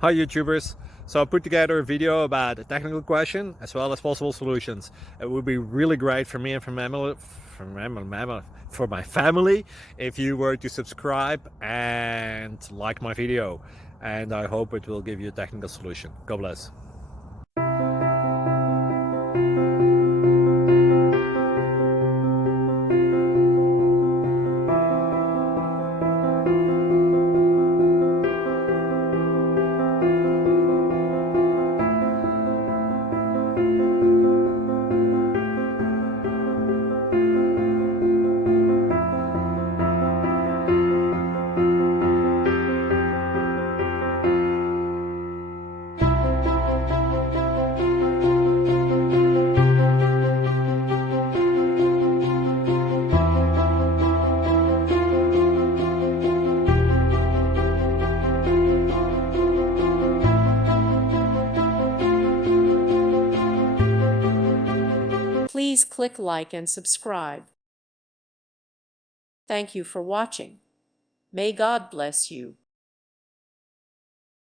Hi YouTubers. So I put together a video about a technical question as well as possible solutions. It would be really great for me and for my family if you were to subscribe and like my video. And I hope it will give you a technical solution. God bless. Please click like and subscribe. Thank you for watching. May God bless you.